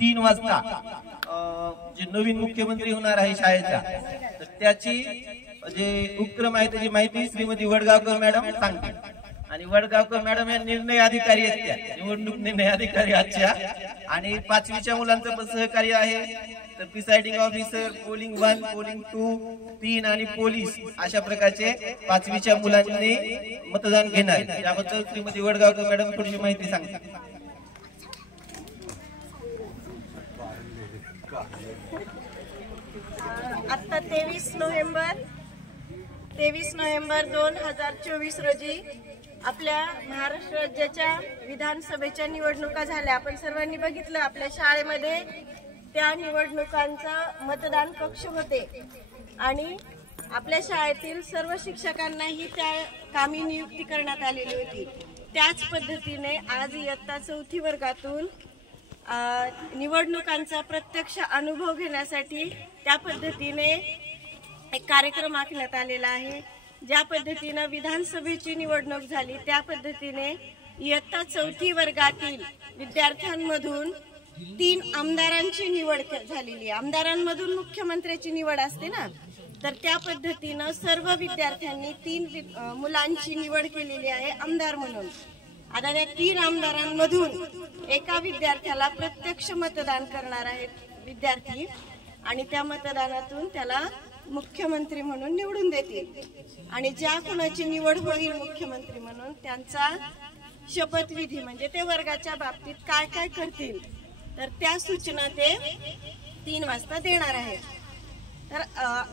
3 वाजता जे नवीन मुख्यमंत्री होणार आहे शाळेचा, तर त्याची जे उपक्रम आहे त्याची माहिती श्रीमती वडगावकर मॅडम सांगतील. आणि वडगावकर मॅडम या निर्णय अधिकारी आहेत, त्या निवडणूक निर्णय अधिकारी आजच्या. आणि 5वीच्या मुलांचं पण सहकार्य आहे. तर प्रिसाइडिंग ऑफिसर, पोलिंग 1, पोलिंग 2, 3 आणि पोलीस अशा प्रकारचे 5वीच्या मुलांनी मतदान घेणार. त्याबद्दल श्रीमती वडगावकर मॅडम थोडीशी माहिती सांगतात. आता 23 नोव्हेंबर 2024 रोजी आपल्या महाराष्ट्र राज्याच्या विधानसभेच्या निवडणुका झाल्या. आपण सर्वांनी बघितलं आपल्या शाळेमध्ये त्या निवडणुकांचा मतदान कक्ष होते आणि आपल्या शाळेतील सर्व शिक्षकांनाही त्या कामी नियुक्ती करण्यात आलेली होती. त्याच पद्धतीने आज इयत्ता 4थी वर्गातून निवडणुकांचा प्रत्यक्ष अनुभव घेण्यासाठी त्या पद्धतीने एक कार्यक्रम आखण्यात आलेला आहे. ज्या पद्धतीने विधानसभेची निवडणूक झाली त्या पद्धतीने इयत्ता 4थी वर्गातील विद्यार्थ्यांमधून 3 आमदारांची निवड झालेली आहे. आमदारांमधून मुख्यमंत्र्याची निवड असते ना, तर त्या पद्धतीने सर्व विद्यार्थ्यांनी 3 मुलांची निवड केलेली आहे आमदार म्हणून. आता त्या 3 आमदारांमधून एका विद्यार्थ्याला प्रत्यक्ष मतदान करणार आहेत विद्यार्थी आणि त्या मतदानातून त्याला मुख्यमंत्री म्हणून निवडून देतील. आणि ज्या कोणाची निवड होईल मुख्यमंत्री म्हणून त्यांचा शपथविधी म्हणजे ते वर्गाच्या बाबतीत काय काय करतील तर त्या सूचना ते 3 वाजता देणार आहेत. तर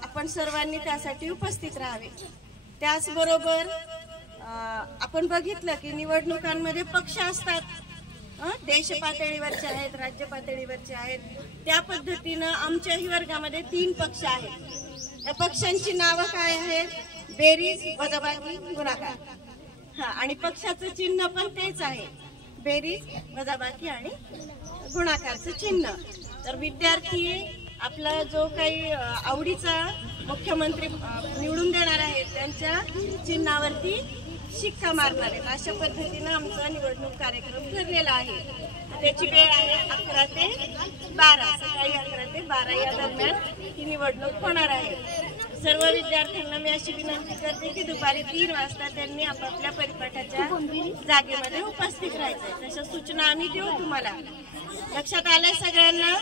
आपण सर्वांनी त्यासाठी उपस्थित राहावे. त्याचबरोबर आपण बघितलं की निवडणुकांमध्ये पक्ष असतात, देश पातळीवरचे आहेत, राज्य पातळीवरचे आहेत. त्या पद्धतीनं आमच्याही वर्गामध्ये 3 पक्ष आहेत. या पक्षांची नावं काय आहेत? बेरीज, वजाबाकी, गुणाकार. आणि पक्षाचं चिन्ह पण तेच आहे, बेरीज, वजाबाकी आणि गुणाकारचं चिन्ह. तर विद्यार्थी आपला जो काही आवडीचा मुख्यमंत्री निवडून देणार आहेत त्यांच्या चिन्हावरती शिक्का मारणार आहेत. अशा पद्धतीनं आमचा निवडणूक कार्यक्रम ठरलेला आहे. त्याची वेळ आहे 11 ते 12, सकाळी 11 ते 12 या दरम्यान ही निवडणूक होणार आहे. सर्व विद्यार्थ्यांना मी अशी विनंती करते की दुपारी 3 वाजता त्यांनी आपापल्या परिपाठाच्या जागेमध्ये उपस्थित राहायचं. तशा सूचना आम्ही देऊ तुम्हाला. लक्षात आलंय सगळ्यांना?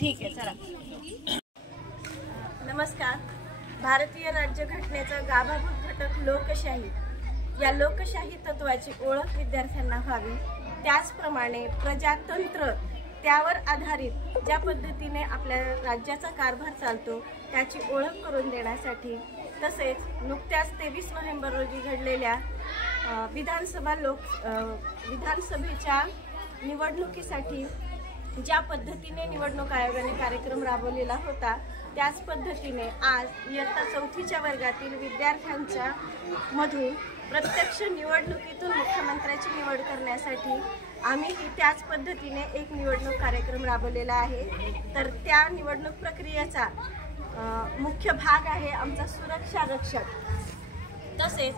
ठीक आहे, चला. नमस्कार. भारतीय राज्यघटनेचा गाभाभूत घटक लोकशाही. या लोकशाही तत्वाची ओळख विद्यार्थ्यांना व्हावी. त्याचप्रमाणे प्रजातंत्र त्यावर आधारित ज्या पद्धतीने आपल्या राज्याचा कारभार चालतो त्याची ओळख करून देण्यासाठी, तसेच नुकत्याच 23 नोव्हेंबर रोजी घडलेल्या विधानसभेच्या निवडणुकीसाठी ज्या पद्धतीने निवडणूक आयोगाने कार्यक्रम राबवलेला होता त्याच पद्धतीने आज इयत्ता 4थीच्या वर्गातील विद्यार्थ्यांच्या मधून प्रत्यक्ष निवडणुकीतून मुख्यमंत्र्याची निवड करण्यासाठी आम्ही त्याच पद्धतीने एक निवडणूक कार्यक्रम राबवलेला आहे. तर त्या निवडणूक प्रक्रियेचा मुख्य भाग आहे आमचा सुरक्षा रक्षक. तसेच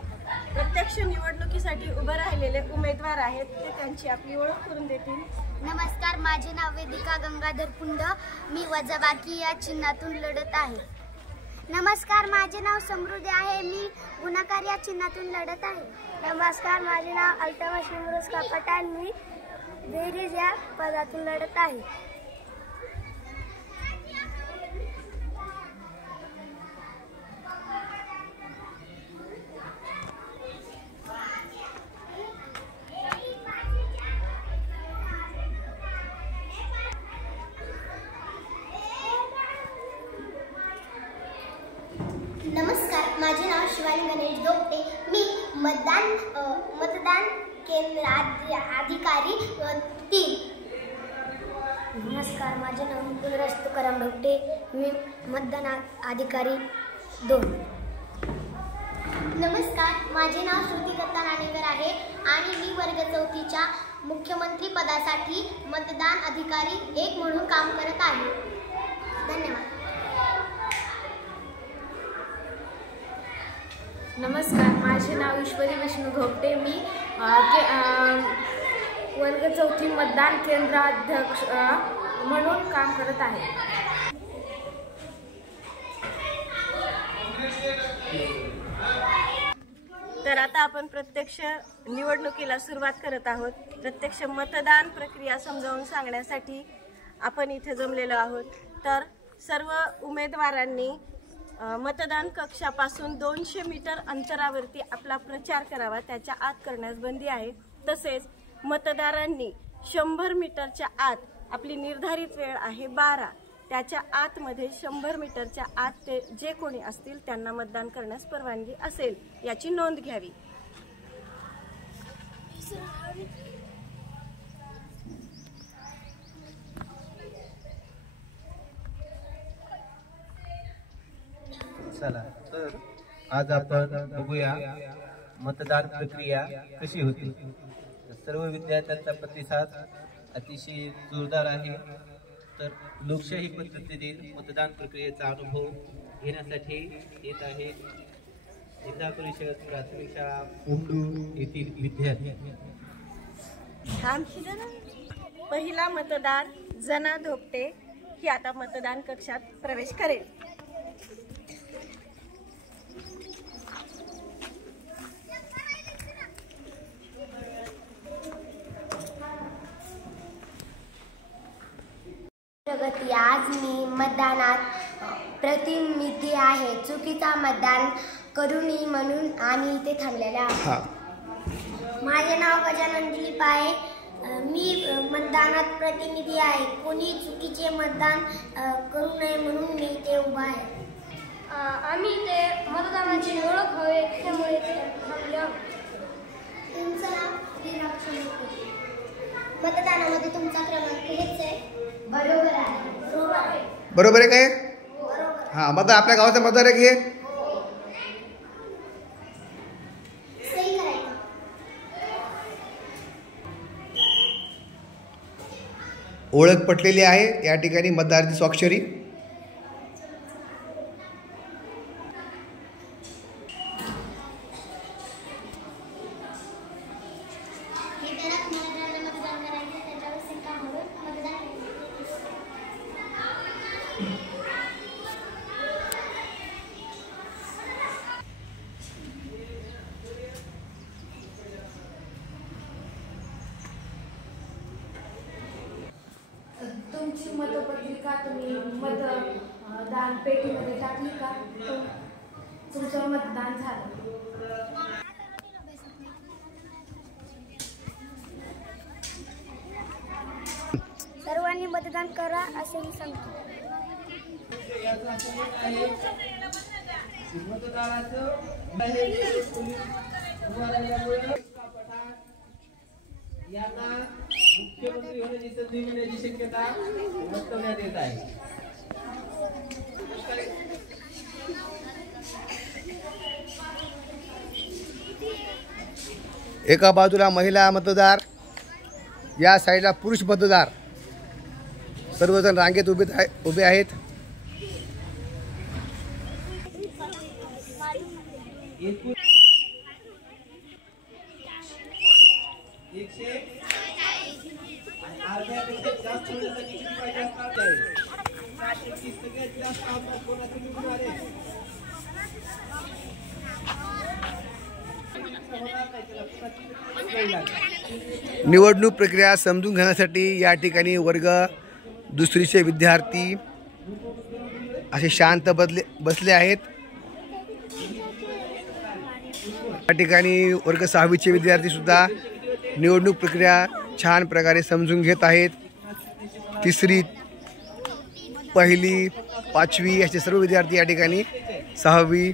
प्रत्यक्ष निवडणुकीसाठी उभे राहिलेले उमेदवार आहेत, ते त्यांची आपली ओळख करून देतील. नमस्कार, माझे नाव वेदिका गंगाधर पुंड. मी वजाबाकी या चिन्हातून लढत आहे. नमस्कार, माझे नाव समृद्धी आहे. मी गुणाकार या चिन्हातून लढत आहे. नमस्कार, माझे नाव अल्तमा शिमरोज पठाण. मी बेरीज या पदातून लढत आहे. नमस्कार, माझे नाव शिवानी गणेश दोपटे. मी मतदान केंद्र अधिकारी 3. नमस्कार, माझे नाव मुकुंदराज तुकाराम ढोकटे. मी मतदान अधिकारी 2. नमस्कार, माझे नाव श्रुती दत्ता नाणेकर आहे आणि मी वर्ग 4थीच्या मुख्यमंत्री पदासाठी मतदान अधिकारी 1 म्हणून काम करत आहे. धन्यवाद. नमस्कार, माझे नाव ईश्वरी विष्णू घोपटे. मी वर्ग 4 मतदान केंद्राध्यक्ष म्हणून काम करत आहे. तर आता आपण प्रत्यक्ष निवडणुकीला सुरुवात करत आहोत. प्रत्यक्ष मतदान प्रक्रिया समजावून सांगण्यासाठी आपण इथे जमलेलो आहोत. तर सर्व उमेदवारांनी मतदान कक्षापासून 200 मीटर अंतरावरती आपला प्रचार करावा, त्याच्या आत करण्यास बंदी आहे. तसेच मतदारांनी 100 मीटरच्या आत, आपली निर्धारित वेळ आहे 12, त्याच्या आतमध्ये 100 मीटरच्या आत ते जे कोणी असतील त्यांना मतदान करण्यास परवानगी असेल, याची नोंद घ्यावी. चला तर आज आपण बघूया मतदान प्रक्रिया कशी होती. सर्व विद्यार्थ्यांचा प्रतिसाद अतिशय जोरदार आहे. तर लोकशाही पद्धतीने मतदान प्रक्रियेचा अनुभव घेण्यासाठी येत आहे जिल्हा परिषद प्राथमिक शाळा उंडू येथील विद्यार्थी. पहिला मतदार जना धोपटे ही आता मतदान कक्षात प्रवेश करेल. प्रगती. आज मी मतदानात प्रतिनिधी आहे. चुकीचा मतदान करू नये म्हणून आम्ही इथे थांबलेले आहोत. माझे नाव गजानन दिलीप आहे. मी मतदानात प्रतिनिधी आहे. कोणी चुकीचे मतदान करू नये म्हणून मी इथे उभा आहे. आम्ही इथे मतदानाची ओळख हवे त्यामुळे इथे थांबले आहोत. तुमचं नाव? मतदानामध्ये तुमचा क्रमांक हेच आहे. बरोबर आहे. बरोबर आहे काय? हां, मतदार आपल्या गावाचा मतदार आहे की सही करायचं. ओळख पटलेली आहे. या ठिकाणी मतदाराची स्वाक्षरी. तुमची मतपत्रिका तुम्ही मतदान पेटीमध्ये टाकली का? तुमचं मतदान झालं. सर्वांनी मतदान करा असे मी सांगतो. यांना मुख्यमंत्री होण्याची संधी मिळण्याची शक्यता वर्तवण्यात येत आहे. एका बाजूला महिला मतदार, या साईडला पुरुष मतदार, सर्वजण रांगेत उभे आहेत. निवडणूक प्रक्रिया समजून घेण्यासाठी या ठिकाणी वर्ग दुसरीचे विद्यार्थी असे शांत बसले आहेत. या ठिकाणी वर्ग 6वीचे विद्यार्थी सुद्धा निवडणूक प्रक्रिया छान प्रकारे समजून घेत आहेत. 3री, 1ली, 5वी असे सर्व विद्यार्थी या ठिकाणी 6वी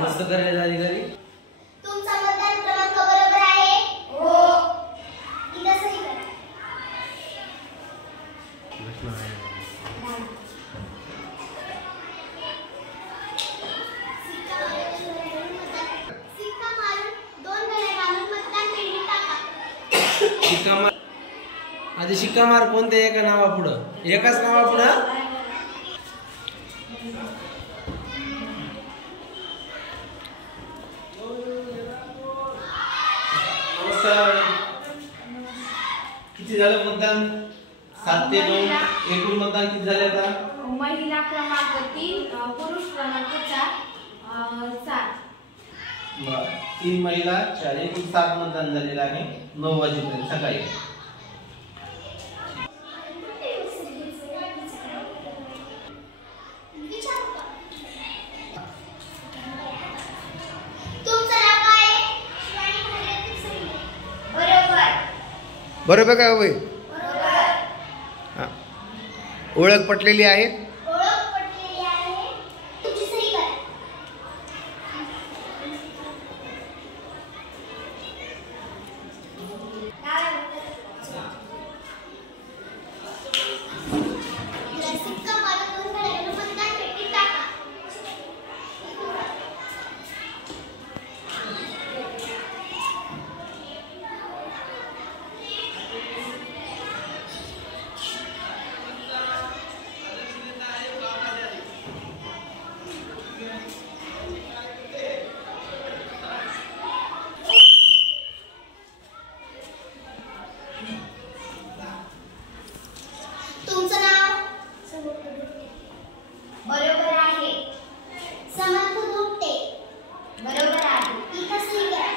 मस्त करायला झाली घरी. तुमचा मतदान क्रमांक बरोबर आहे? हो. इथं सही करा. सिक्का मारून 2 घड्या घालून मतदान पेटीत टाका. आधी शिक्का मार कोणत्या एका नावापुढं, एकाच नावापुढं. किती झालं मतदान? 7 ते 9. एकूण मतदान किती झाले आता? महिला क्रमांक 3, पुरुष क्रमांक 4, 7. 3 महिला 4 एकूण 7 मतदान झालेलं आहे 9 वाजेपर्यंत सकाळी. बरोबर काय होय? ओळख पटलेली आहे. तुमचं नाव? बरोबर आहे. समर्थ दुट्टे. बरोबर आहे. इथं सही करा.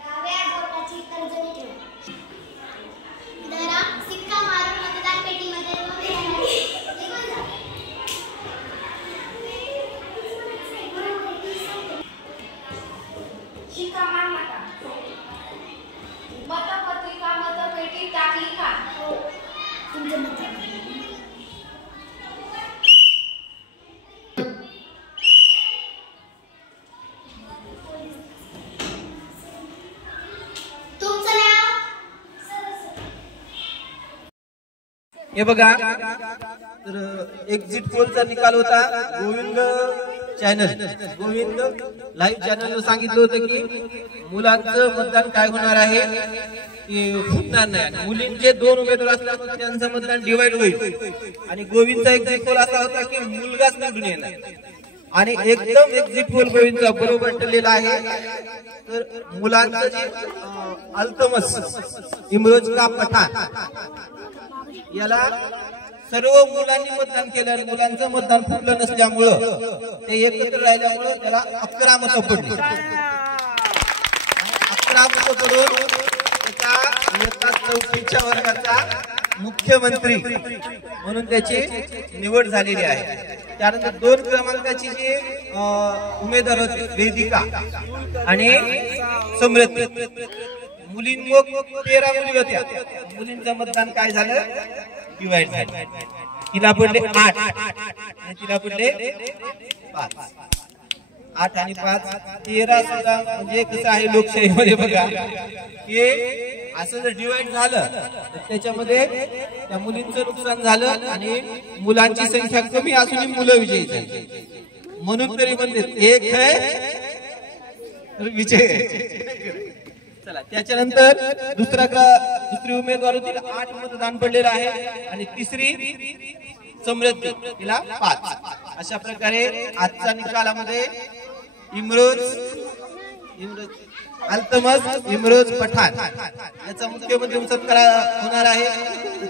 डाव्या बोटाची तर्जनी ठेवा. धरा. सिक्का मारून मतदान पेटीमध्ये निघून जा. शिक्का मार नका. मतपत्रिका मतपेटीत टाकली का? हो. तुमचं मतदान. तुमचं नाव? हे बघा, तर एक्झिट पोलचा निकाल होता. गोविंद लाईव्ह चॅनल सांगितलं होतं की मुलांचं मतदान काय होणार आहे ते फुटणार नाही. मुलींचे 2 उमेदवार असल्यामुळे त्यांचं मतदान डिवाइड होईल. आणि गोविंदचा एक्झिट पोल असा होता की मुलगाच निवडून येणार. आणि एकदम एक्झिट पोल गोविंदचा बरोबर ठरलेला आहे. तर मुलांचं जे अल्तमस इमरोज का पठाण याला सर्व मुलांनी मतदान केलं आणि मुलांचं मतदान फुटलं नसल्यामुळं ते एकत्र राहिल्यामुळं त्याला 11 मतं पडली. 11 मतं पडून त्याचा इयत्ता 4च्या वर्गाचा मुख्यमंत्री म्हणून त्याची निवड झालेली आहे. त्यानंतर 2 क्रमांकाची जी उमेदवार होते वेदिका आणि समृद्धी, मुलींमुळे 13 मुली होत्या. मुलींचं मतदान काय झालं? डिवाइड झालं. तिला पडले 8 आणि तिला पडले 5. 8 आणि 5 13 सुद्धा. म्हणजे कसं आहे लोकशाहीमध्ये बघा, की असं जर डिवाइड झालं तर त्याच्यामध्ये त्या मुलींचं नुकसान झालं आणि मुलांची संख्या कमी असूनही मुलं विजयी झाली. म्हणून तरी म्हणते एक है तर विजय. चला, त्याच्यानंतर दुसरी उमेदवार होती 8 मतदान पडलेलं आहे आणि तिसरी समृद्धी तिला 5. अशा प्रकारे आजच्या निकालामध्ये अल्तमस इमरोज पठाण याचा मुख्यमंत्री सत्कार होणार आहे.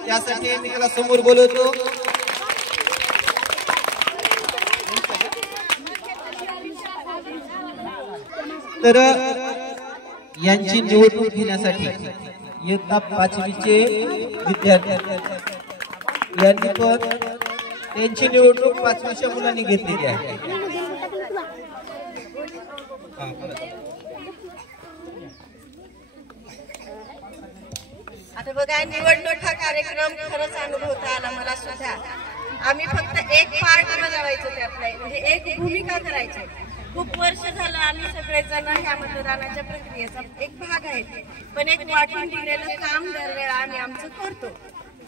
त्यासाठी मी त्याला समोर बोलवतो. तर यांची निवडणूक घेण्यासाठी इयत्ता 5वीचे विद्यार्थी यांनी पण त्यांची निवडणूक 5वीच्या मुलांनी घेतलेली आहे. आता बघा, निवडणूक हा कार्यक्रम खरंच अनुभवता आला मला सुद्धा. आम्ही फक्त एक पार्ट बजावायचो त्यातला, म्हणजे एक भूमिका करायची. खूप वर्ष झालं आम्ही सगळेजण ह्या मतदानाच्या प्रक्रियेचा एक भाग आहे, पण एक वाटून दिलेलं काम दरवेळा आम्ही आमचं करतो.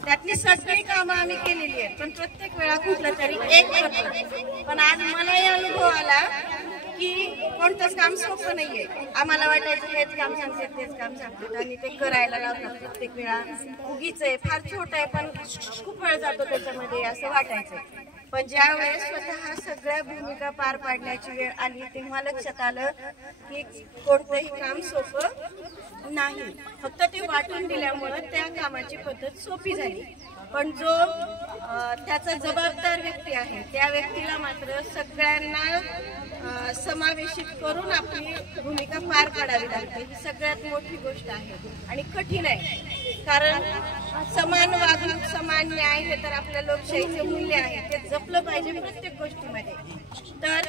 त्यातली सगळी कामं आम्ही केलेली आहेत, पण प्रत्येक वेळा कुठलं तरी एक करतो. पण आज मलाही अनुभव आला की कोणतंच काम सोपं नाहीये. आम्हाला वाटायचं हेच काम सांगतात तेच काम सांगतात आणि ते करायला लावतात प्रत्येक वेळा. उगीच आहे, फार छोटं आहे, पण खूप वेळ जातो त्याच्यामध्ये असं वाटायचं. पण ज्या वेळेस स्वतः सगळ्या भूमिका पार पाडण्याची वेळ आली तेव्हा लक्षात आलं की कोणतंही काम सोपं नाही. फक्त ते वाटून दिल्यामुळं त्या कामाची पद्धत सोपी झाली. पण जो त्याचा जबाबदार व्यक्ती आहे त्या व्यक्तीला मात्र सगळ्यांना समावेशित करून आपली भूमिका पार पाडावी लागते. ही सगळ्यात मोठी गोष्ट आहे आणि कठीण आहे. कारण समान वागणूक, समान न्याय हे तर आपल्या लोकशाहीचे मूल्य आहे, ते जपलं पाहिजे प्रत्येक गोष्टीमध्ये. तर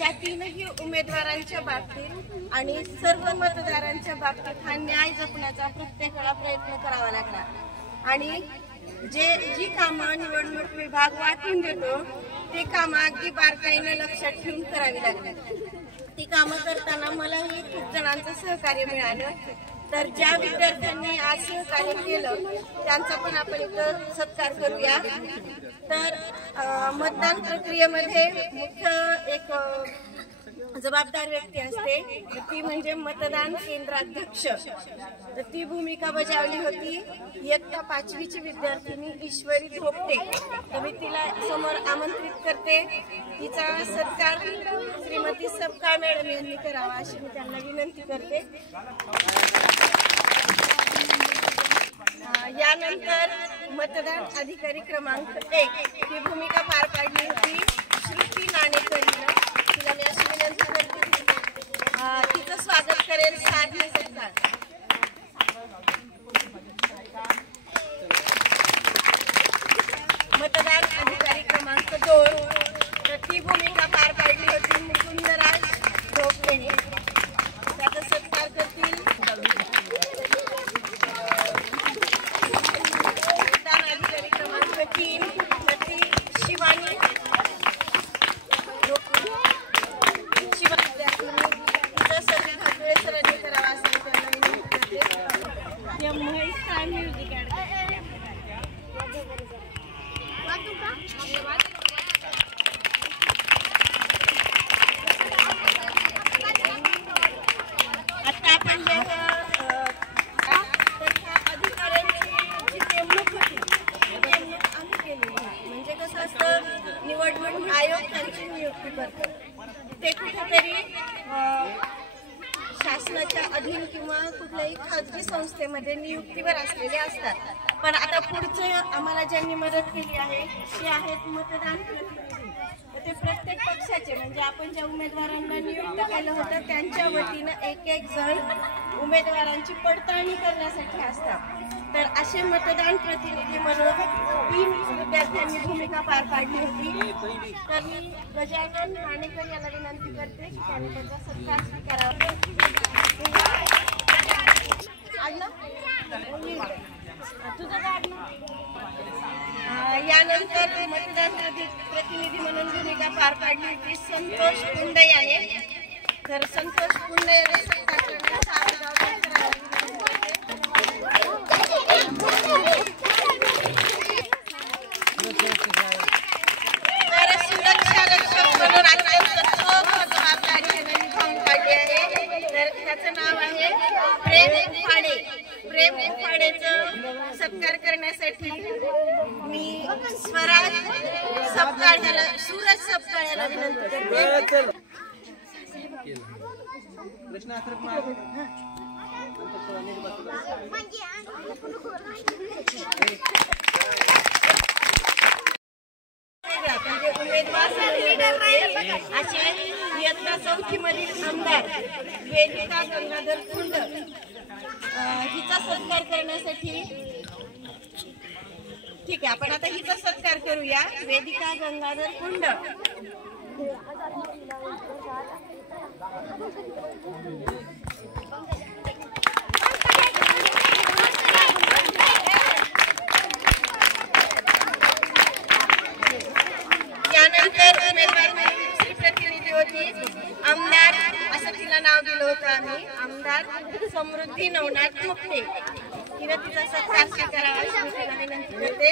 या तीनही उमेदवारांच्या बाबतीत आणि सर्व मतदारांच्या बाबतीत हा न्याय जपण्याचा प्रत्येकाला प्रयत्न करावा लागला. आणि जी कामं निवडणूक विभाग वाटून देतो ते कामं अगदी बारकाईने लक्षात ठेवून करावी लागतात. ती कामं करताना मलाही खूप जणांचं सहकार्य मिळालं. तर ज्या विद्यार्थ्यांनी आज सहकार्य केलं त्यांचा पण आपण इथं सत्कार करूया. तर मतदान प्रक्रियेमध्ये मुख्य एक जबाबदार व्यक्ती असते, ती म्हणजे मतदान केंद्राध्यक्ष. तर ती भूमिका बजावली होती इयत्ता 5वीची विद्यार्थिनी ईश्वरी धोपटे. तर मी तिला समोर आमंत्रित करते. तिचा सत्कार श्रीमती सबकाळ मॅडम यांनी करावा अशी मी त्यांना विनंती करते. यानंतर मतदान अधिकारी क्रमांक 1 ही भूमिका पार पाडली होती श्रुती नाणेकर. तिला मी अशी विनंती करते, तिचं स्वागत करेल साधने सत्कार. मतदान अधिकारी क्रमांक 2 तर ती भूमिका पार पाडली होती मुकुंदराज ढोकळे. त्याचा सत्कार करतील मतदान अधिकारी क्रमांक 3 तर ती शिवानी. आता आपण म्हणजे कसं असतं, निवडणूक आयोग त्यांची नियुक्ती करतो. ते कुठेतरी शासनाच्या अधीन किंवा कुठल्याही खाजगी संस्थेमध्ये नियुक्तीवर असलेले असतात. पण आता पुढचे आम्हाला ज्यांनी मदत केली आहे ते आहेत मतदान प्रतिनिधी. ते प्रत्येक पक्षाचे म्हणजे आपण ज्या उमेदवारांना नियुक्त केलं होतं त्यांच्या वतीनं एक जण उमेदवारांची पडताळणी करण्यासाठी असतात. तर असे मतदान प्रतिनिधी म्हणून 3 विद्यार्थ्यांनी भूमिका पार पाडली होती. तर मी गजानन नाणेकर याला विनंती करते की त्यांनी त्यांचा सत्कार स्वीकारावा. तुझं काय? यानंतर मतदान प्रतिनिधी म्हणून भूमिका पार पाडली होती संतोष पुंडे याने. तर संतोष पुंडे याने सत्कार करण्याचा तर सुरक्षा रक्षक म्हणून अत्यंत जबाबदारी यांनी भूमिका काढली आहे. तर त्याचं नाव आहे प्रेम फाडे. प्रेम फाडेचं सत्कार करण्यासाठी मी स्वराज सबकाळ याला, सूरज सबकाळ याला विनंती करते. म्हणजे उमेदवार असे इयत्ता 4थी मधील आमदार वेदिका गंगाधर कुंड हिचा सत्कार करण्यासाठी. ठीक आहे, आपण आता हिचा सत्कार करूया. वेदिका गंगाधर कुंड त्यानंतर उमेदवार दुसरी प्रतिनिधी होती आमदार, असं तिला नाव दिलं होतं आम्ही, आमदार समृद्धी नवनाथ मुक्ते. तिने तिचा सत्कार स्वीकारावा अशी मी तिला विनंती करते.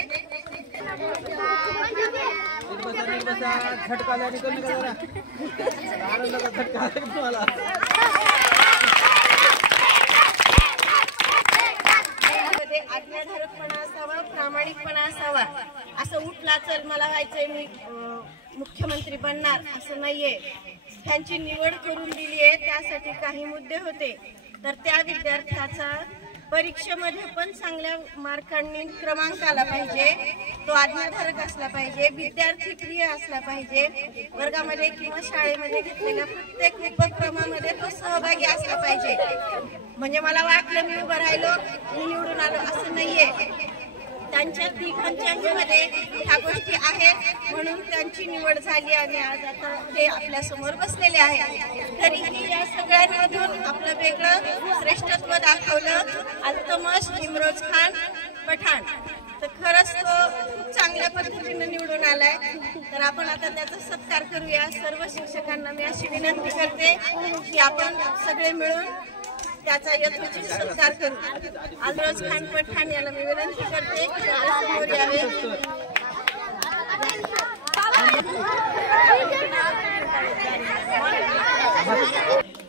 आज्ञाधारकपणा असावा, प्रामाणिकपणा असावा. असं उठला चल मला व्हायचंय मी मुख्यमंत्री बनणार असं नाहीये. त्यांची निवड करून दिली आहे, त्यासाठी काही मुद्दे होते. तर त्या विद्यार्थ्याचा परीक्षेमध्ये पण चांगल्या मार्कांनी क्रमांक आला पाहिजे, तो आज्ञाधारक असला पाहिजे, विद्यार्थी प्रिय असला पाहिजे, वर्गामध्ये किंवा शाळेमध्ये घेतलेल्या प्रत्येक उपक्रमामध्ये तो सहभागी असला पाहिजे. म्हणजे मला वाटलं मी उभं राहिलो मी निवडून आलो असं नाहीये. त्यांच्या तिघांच्या मध्ये ह्या गोष्टी आहेत म्हणून त्यांची निवड झाली आणि आज आता ते आपल्या समोर बसलेले आहेत. तरीही या सगळ्यांमधून आपलं वेगळं श्रेष्ठत्व दाखवलं अल्तमश इम्रोज खान पठाण. तर खरंच तो खूप चांगल्या पद्धतीने निवडून आलाय. तर आपण आता त्याचा सत्कार करूया. सर्व शिक्षकांना मी अशी विनंती करते की आपण सगळे मिळून त्याचा यथोचित सत्कार करू. अल्तमश खान पठाण याला मी विनंती करते की त्याला समोर यावे.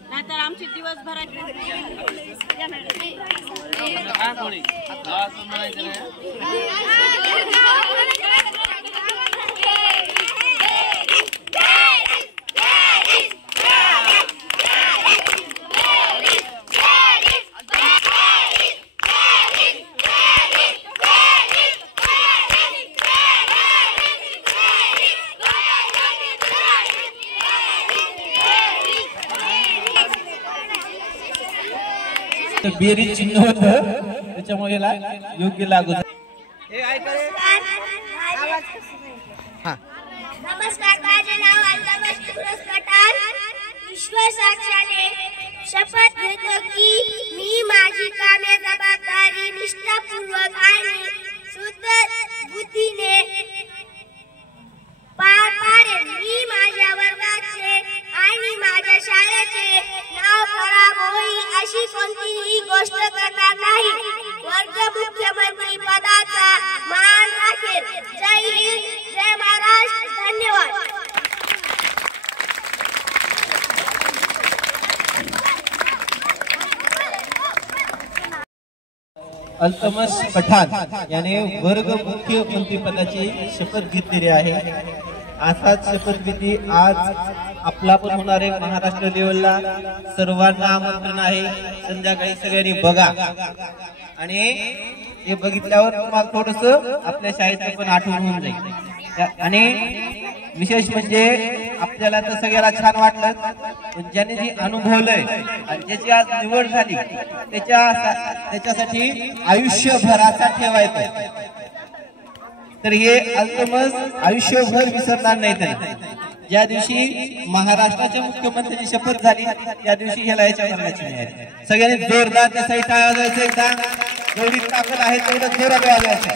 नाहीतर आमची दिवसभराची बेरीज चिन्ह होतं त्याच्यामुळे याला योग्य लागू. नमस्कार, माझे नाव अल्तमश इम्रोज पठाण. विश्वासाने शपथ घेतो की मी माझी कामे जबाबदारी निष्ठापूर्वक आणि शुद्ध बुद्धीने पार पाडेन. मी माझ्या वर्गाचे आणि माझ्या शाळेचे नाव खराब होईल अशी कोणतीही गोष्ट करणार नाही. वर्ग मुख्यमंत्री पदाचा मान राखेल. जय हिंद, जय महाराष्ट्र. धन्यवाद. अल्तमश पठाण याने वर्ग मुख्यमंत्री पदाची शपथ घेतलेली आहे. असाच शपथविधी आज आपला पण होणार आहे. महाराष्ट्र लेवलला सर्वांना आमंत्रण आहे. संध्याकाळी सगळ्यांनी बघा आणि हे बघितल्यावर तुम्हाला थोडस आपल्या शाळेचं पण आठवण होऊन जाईल. आणि विशेष म्हणजे आपल्याला तर सगळ्याला छान वाटलं, पण ज्याने जी अनुभवलंय आणि ज्याची आज निवड झाली त्याच्यासाठी आयुष्यभर असा ठेवायचं. तर हे अल्तमश आयुष्यभर विसरणार नाही. तरी ज्या दिवशी महाराष्ट्राच्या मुख्यमंत्र्यांची शपथ झाली त्या दिवशी ह्याला याच्या करण्याची आहे. सगळ्यांनी जोरदार त्यासाठी आवाजायचं. एकदा जेवढी ताकद आहे तेवढं जोरात आवाजायचं.